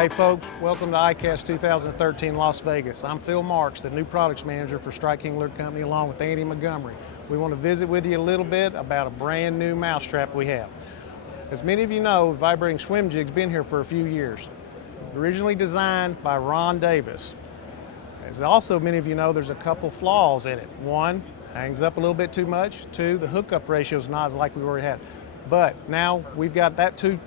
Hey folks, welcome to ICAST 2013 Las Vegas. I'm Phil Marks, the new products manager for Strike King Lure Company, along with Andy Montgomery. We want to visit with you a little bit about a brand new mousetrap we have. As many of you know, vibrating swim jig's been here for a few years. Originally designed by Ron Davis. As also many of you know, there's a couple flaws in it. One, hangs up a little bit too much. Two, the hookup ratio is not as like we already had. But now we've got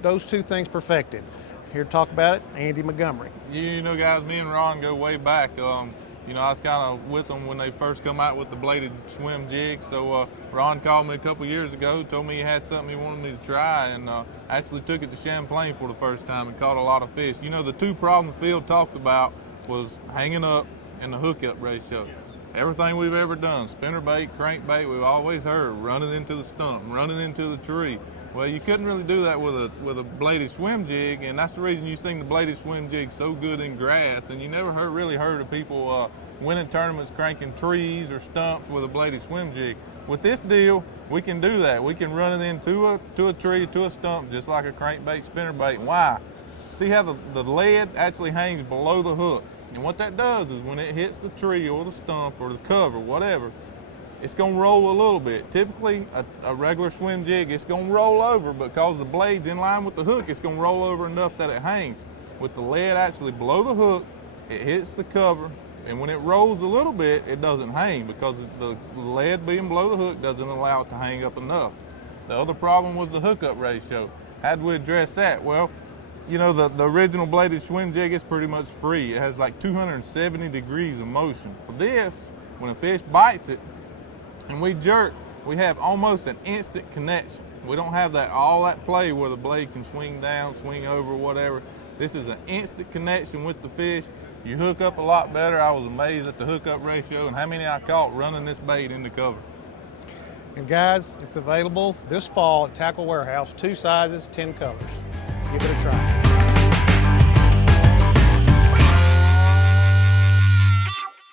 those two things perfected. Here to talk about it, Andy Montgomery. You know, guys, me and Ron go way back. You know, I was kind of with them when they first come out with the bladed swim jig. So Ron called me a couple years ago, told me he had something he wanted me to try, and actually took it to Champlain for the first time and caught a lot of fish. You know, the two problems Phil talked about was hanging up and the hookup ratio. Everything we've ever done, spinnerbait, crankbait, we've always heard running into the stump, running into the tree. Well, you couldn't really do that with a bladed swim jig, and that's the reason you seen the bladed swim jig so good in grass. And you never really heard of people winning tournaments cranking trees or stumps with a bladed swim jig. With this deal, we can do that. We can run it into a tree, to a stump, just like a crankbait, spinnerbait. Why? See how the lead actually hangs below the hook. And what that does is when it hits the tree or the stump or the cover, whatever, it's going to roll a little bit. Typically, a regular swim jig, it's going to roll over, but because the blade's in line with the hook, it's going to roll over enough that it hangs. With the lead actually below the hook, it hits the cover, and when it rolls a little bit, it doesn't hang because the lead being below the hook doesn't allow it to hang up enough. The other problem was the hookup ratio. How do we address that? Well, you know, the original bladed swim jig is pretty much free. It has like 270 degrees of motion. For this, when a fish bites it, and we jerk, we have almost an instant connection. We don't have all that play where the blade can swing down, swing over, whatever. This is an instant connection with the fish. You hook up a lot better. I was amazed at the hookup ratio and how many I caught running this bait in the cover. And guys, it's available this fall at Tackle Warehouse, 2 sizes, 10 colors. Give it a try.